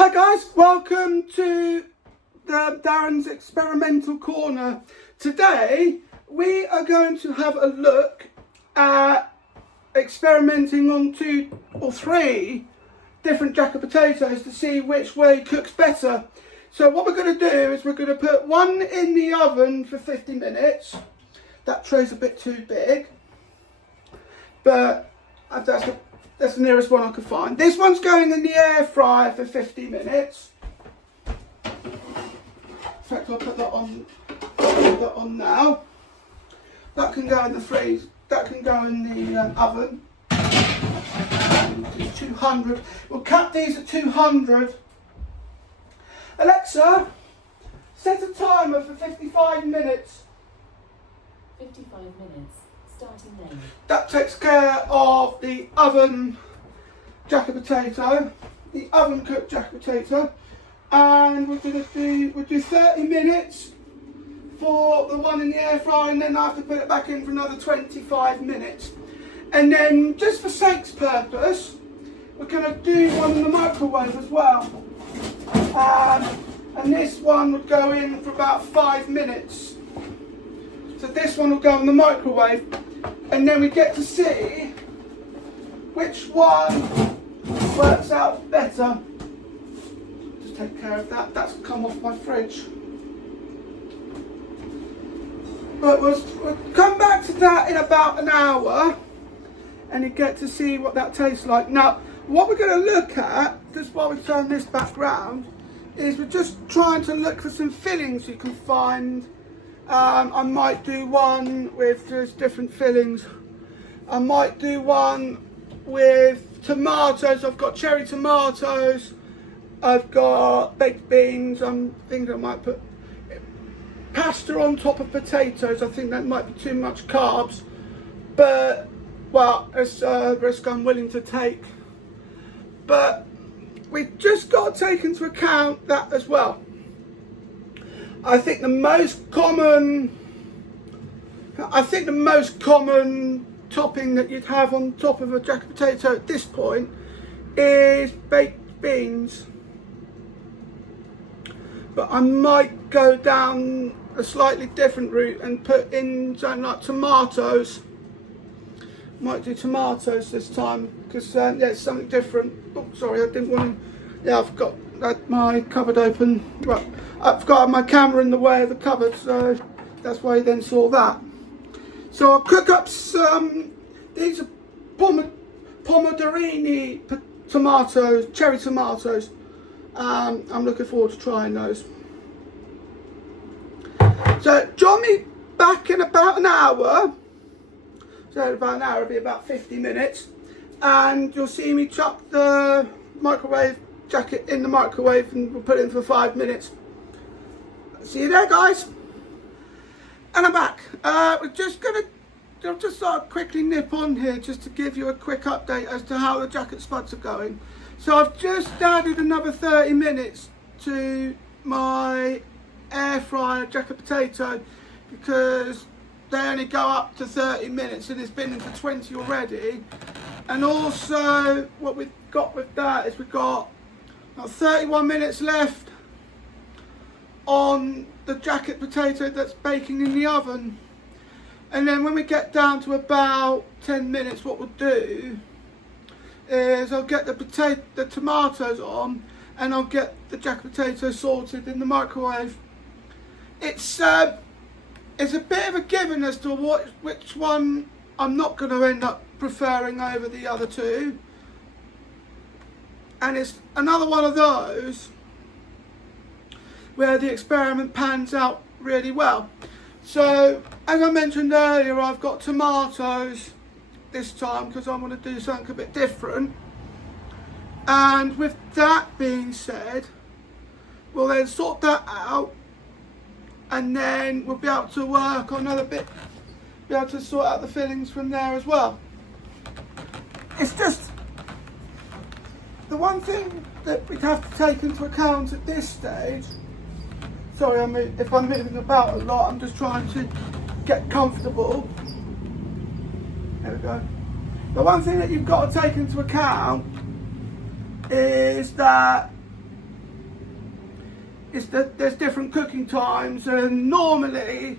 Hi guys, welcome to Darren's Experimental Corner. Today we are going to have a look at experimenting on 2 or 3 different jacket potatoes to see which way cooks better. So what we're going to do is we're going to put one in the oven for 50 minutes. That tray's a bit too big, but that's the nearest one I could find. This one's going in the air fryer for 50 minutes. In fact, I'll put that on now. That can go in the freeze. That can go in the oven. 200. We'll cut these at 200. Alexa, set a timer for 55 minutes. 55 minutes. Starting now. That takes care of the oven jacket potato, the oven cooked jacket potato, and we'll do 30 minutes for the one in the air fryer, and then I have to put it back in for another 25 minutes. And then, just for sake's purpose, we're going to do one in the microwave as well. And this one would go in for about 5 minutes. So this one will go in the microwave, and then we get to see which one works out better. Just take care of that. That's come off my fridge. But we'll come back to that in about an hour, and you get to see what that tastes like. Now, what we're going to look at, just while we turn this back round, is we're just trying to look for some fillings you can find. I might do one with just different fillings. I might do one with tomatoes. I've got cherry tomatoes. I've got baked beans. I'm thinking I might put pasta on top of potatoes. I think that might be too much carbs, but well, it's a risk I'm willing to take. But we've just got to take into account that as well. I think the most common topping that you'd have on top of a jacket potato at this point is baked beans. But I might go down a slightly different route and put in something like tomatoes. Might do tomatoes this time because it's something different. Oh, sorry, I didn't want to. Yeah, I've got my cupboard open. Right, I've got my camera in the way of the cupboard, so that's why you then saw that. So I'll cook up some. These are pomodorini tomatoes, cherry tomatoes. I'm looking forward to trying those. So join me back in about an hour. So in about an hour, it'll be about 50 minutes, and you'll see me chuck the microwave jacket in the microwave, and we'll put it in for 5 minutes. See you there, guys. And I'm back. I'll just sort of quickly nip on here just to give you a quick update as to how the jacket spuds are going. So I've just added another 30 minutes to my air fryer jacket potato because they only go up to 30 minutes and it's been into 20 already. And also what we've got with that is we've got 31 minutes left on the jacket potato that's baking in the oven. And then when we get down to about 10 minutes, what we'll do is I'll get the tomatoes on, and I'll get the jacket potato sorted in the microwave. It's a bit of a given as to which one I'm not going to end up preferring over the other two. And it's another one of those where the experiment pans out really well. So, as I mentioned earlier, I've got tomatoes this time because I want to do something a bit different. And with that being said, we'll then sort that out, and then we'll be able to work on another bit, be able to sort out the fillings from there as well. It's just the one thing that we'd have to take into account at this stage. Sorry, if I'm moving about a lot, I'm just trying to get comfortable. There we go. The one thing that you've got to take into account is that is that there's different cooking times, and normally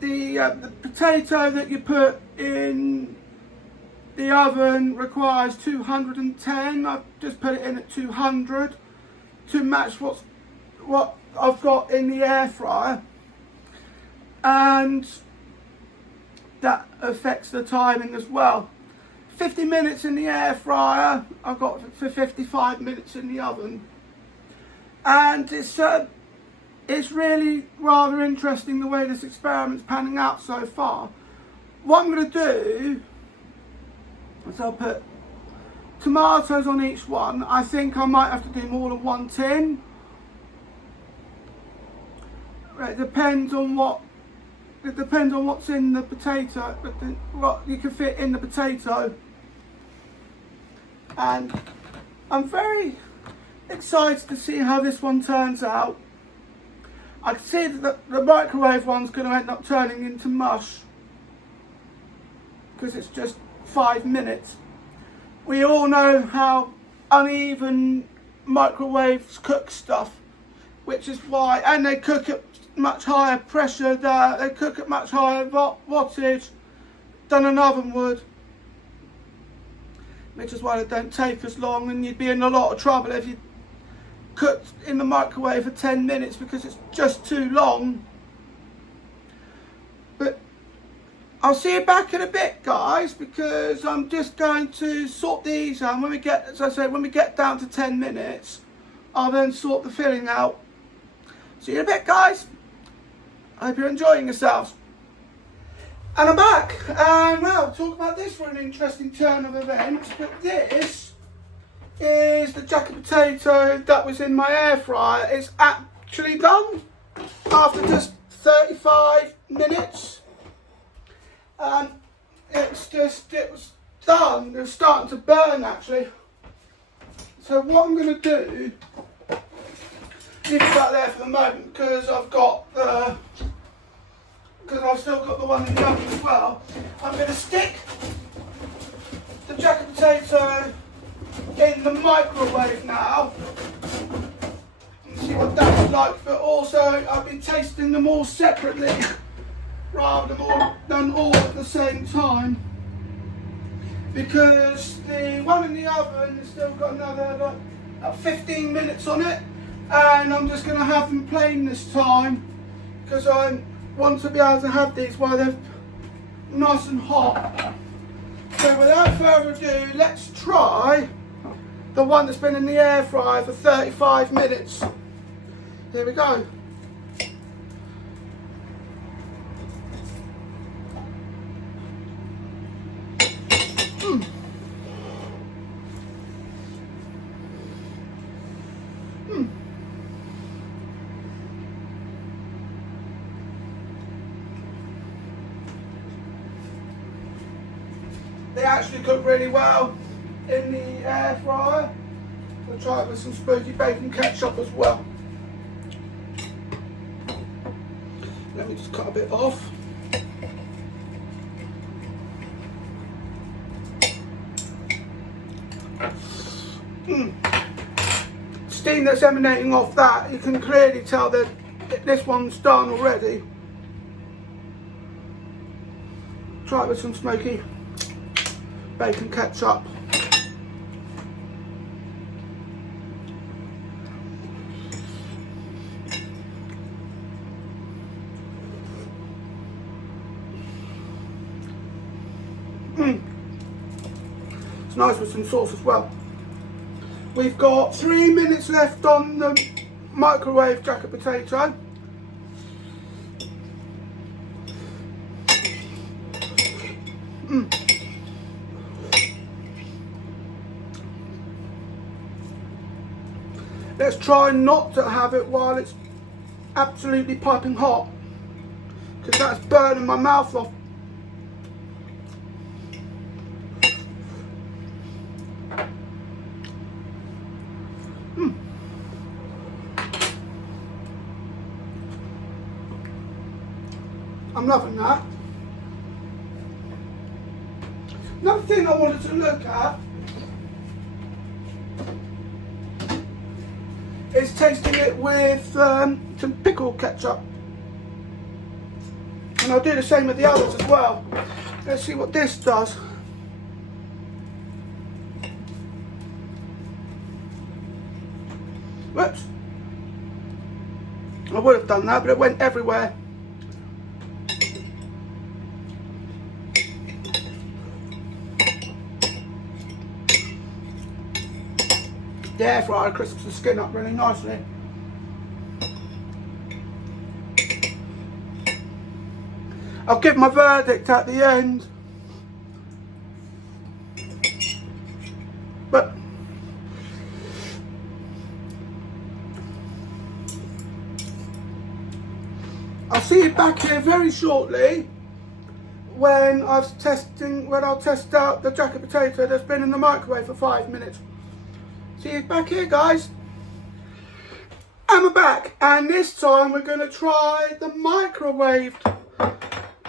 the potato that you put in the oven requires 210. I've just put it in at 200 to match what I've got in the air fryer, and that affects the timing as well. 50 minutes in the air fryer, I've got for 55 minutes in the oven, and it's really rather interesting the way this experiment's panning out so far. What I'm going to do is I'll put tomatoes on each one. I think I might have to do more than one tin. It depends on what's in the potato, what you can fit in the potato. And I'm very excited to see how this one turns out. I can see that the microwave one's going to end up turning into mush because it's just 5 minutes. We all know how uneven microwaves cook stuff, which is why, and they cook at much higher pressure, they cook at much higher wattage than an oven would, which is why they don't take as long, and you'd be in a lot of trouble if you cooked in the microwave for 10 minutes because it's just too long. But I'll see you back in a bit, guys, because I'm just going to sort these out. When we get, as I said, when we get down to 10 minutes, I'll then sort the filling out. See you in a bit, guys. I hope you're enjoying yourselves. And I'm back, and well, talk about this for an interesting turn of events, but this is the jacket potato that was in my air fryer. It's actually done after just 35 minutes. It was done. It was starting to burn actually. So what I'm going to do, leave it back there for the moment because I've still got the one in the oven as well. I'm going to stick the jacket potato in the microwave now and see what that's like, but also I've been tasting them all separately rather than all at the same time, because the one in the oven has still got another 15 minutes on it, and I'm just going to have them plain this time because I want to be able to have these while they're nice and hot. So without further ado, let's try the one that's been in the air fryer for 35 minutes. Here we go. They actually cook really well in the air fryer. I'll try it with some spooky bacon ketchup as well. Let me just cut a bit off. Steam that's emanating off that, you can clearly tell that this one's done already. Try it with some smoky bacon ketchup. It's nice with some sauce as well. We've got 3 minutes left on the microwave jacket potato. Let's try not to have it while it's absolutely piping hot, because that's burning my mouth off. I'm loving that. Another thing I wanted to look at is tasting it with some pickle ketchup. And I'll do the same with the others as well. Let's see what this does. Whoops. I would have done that, but it went everywhere. The air fryer crisps the skin up really nicely. I'll give my verdict at the end. But I'll see you back here very shortly when I'll test out the jacket potato that's been in the microwave for 5 minutes. See you back here, guys. And we're back, and this time we're going to try the microwaved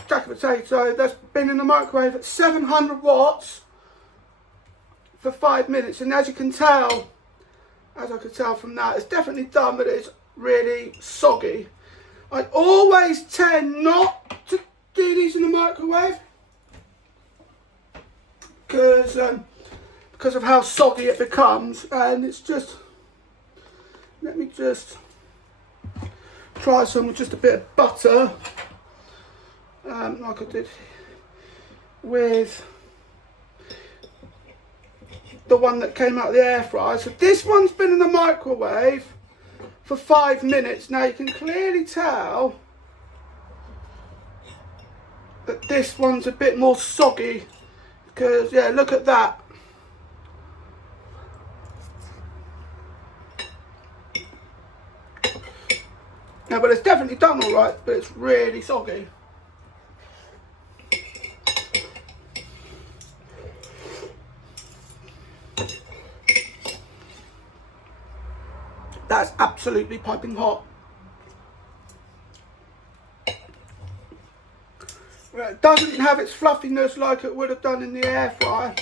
jacket potato that's been in the microwave at 700 watts for 5 minutes. And as you can tell, as I could tell from that, it's definitely done, but it's really soggy. I always tend not to do these in the microwave because of how soggy it becomes, and it's just, let me just try some with just a bit of butter, like I did with the one that came out of the air fryer. So this one's been in the microwave for 5 minutes. Now you can clearly tell that this one's a bit more soggy because, yeah, look at that. No, but it's definitely done all right, but it's really soggy. That's absolutely piping hot. Well, it doesn't have its fluffiness like it would have done in the air fryer.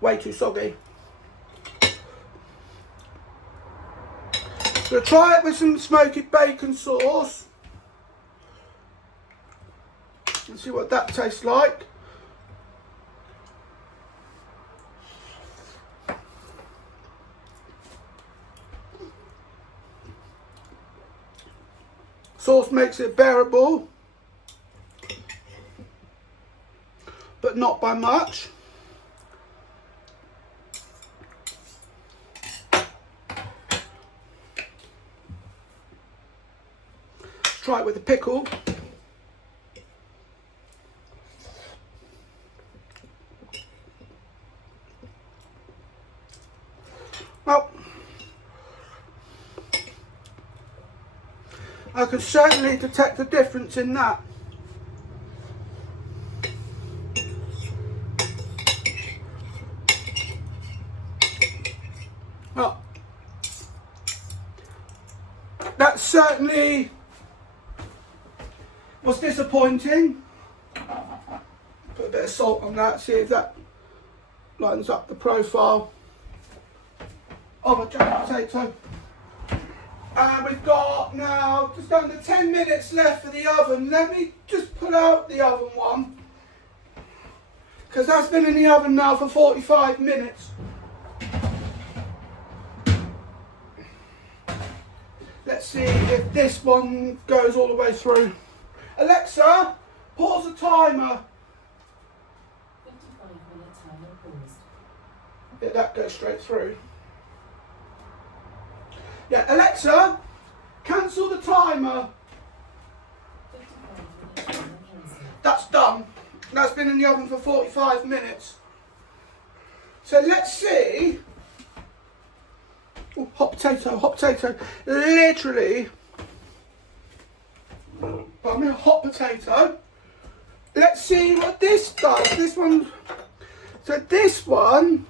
Way too soggy. So try it with some smoky bacon sauce and see what that tastes like. Sauce makes it bearable, but not by much. Try it with a pickle. Well, I can certainly detect the difference in that. Well, that certainly was disappointing. Put a bit of salt on that, see if that lines up the profile of a jacket potato. And we've got now just under 10 minutes left for the oven. Let me just pull out the oven one, because that's been in the oven now for 45 minutes. Let's see if this one goes all the way through. Alexa, pause the timer. 55-minute timer paused. Yeah, that goes straight through. Yeah, Alexa, cancel the timer. 55-minute timer cancelled. That's done. That's been in the oven for 45 minutes. So let's see. Oh, hot potato, hot potato. Literally. I mean, hot potato. Let's see what this does. This one. So this one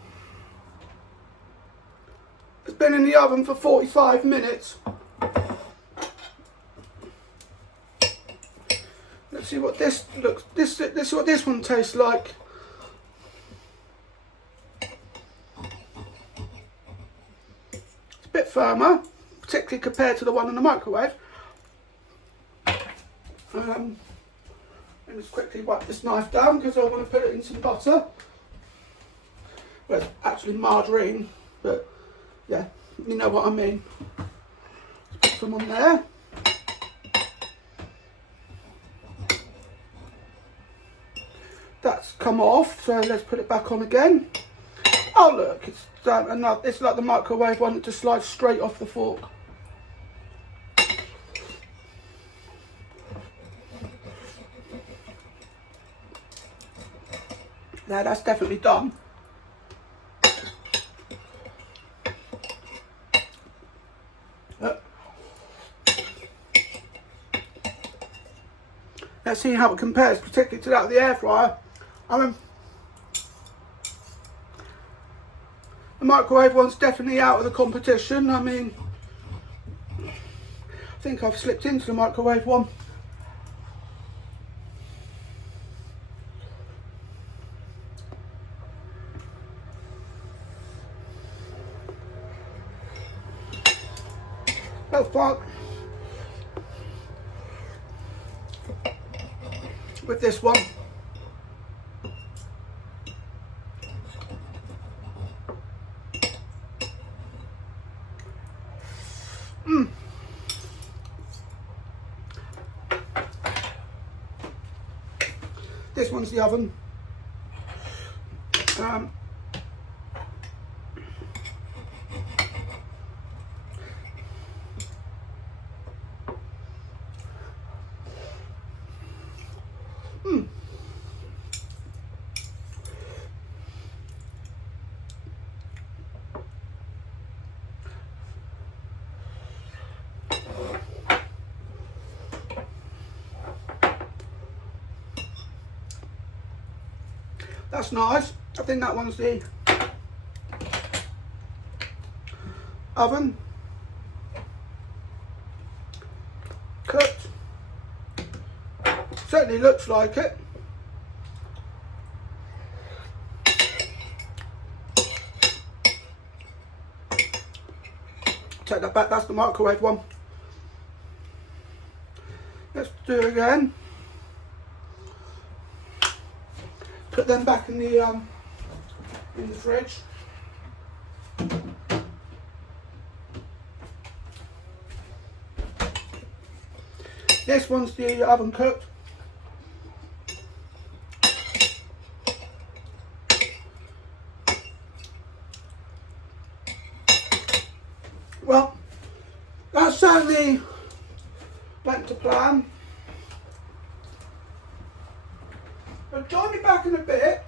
has been in the oven for 45 minutes. Let's see what this looks. This is what this one tastes like. It's a bit firmer, particularly compared to the one in the microwave. Let me just quickly wipe this knife down because I want to put it in some butter. Well, it's actually margarine, but yeah, you know what I mean. Let's put some on there. That's come off, so let's put it back on again. Oh look, it's like the microwave one that just slides straight off the fork. Now that's definitely done. Let's see how it compares, particularly to that of the air fryer. I mean, the microwave one's definitely out of the competition. I mean, I think I've slipped into the microwave one. Oh fuck. With this one. This one's the oven. That's nice. I think that one's the oven. Cooked. Certainly looks like it. Take that back, that's the microwave one. Let's do it again. Put them back in the fridge. This one's the oven cooked. Well, that certainly went to plan. But join me back in a bit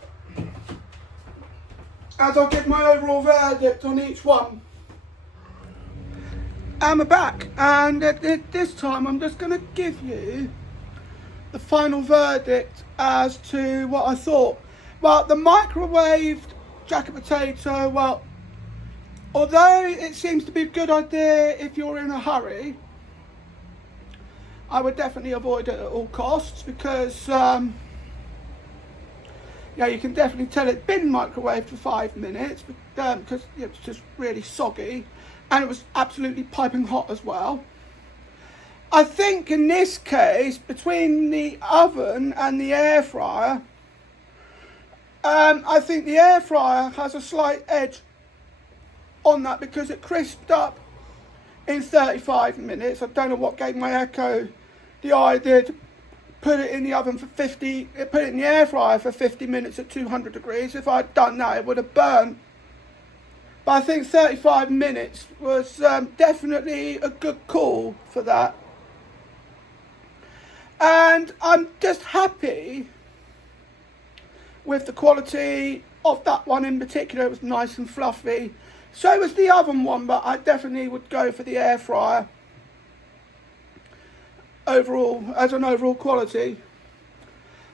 as I give my overall verdict on each one. And we're back, and this time I'm just going to give you the final verdict as to what I thought. Well, the microwaved jacket potato, well, although it seems to be a good idea if you're in a hurry, I would definitely avoid it at all costs because yeah, you can definitely tell it's been microwaved for 5 minutes because it's just really soggy, and it was absolutely piping hot as well. I think in this case, between the oven and the air fryer, I think the air fryer has a slight edge on that because it crisped up in 35 minutes. I don't know what gave my Echo the idea to put it in the oven for put it in the air fryer for 50 minutes at 200 degrees. If I'd done that, it would have burned. But I think 35 minutes was definitely a good call for that. And I'm just happy with the quality of that one in particular. It was nice and fluffy. So was the oven one, but I definitely would go for the air fryer overall, as an overall quality.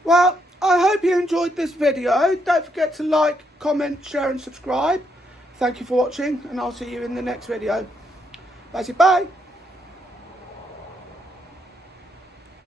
Well, I hope you enjoyed this video. Don't forget to like, comment, share and subscribe. Thank you for watching, and I'll see you in the next video. Bye.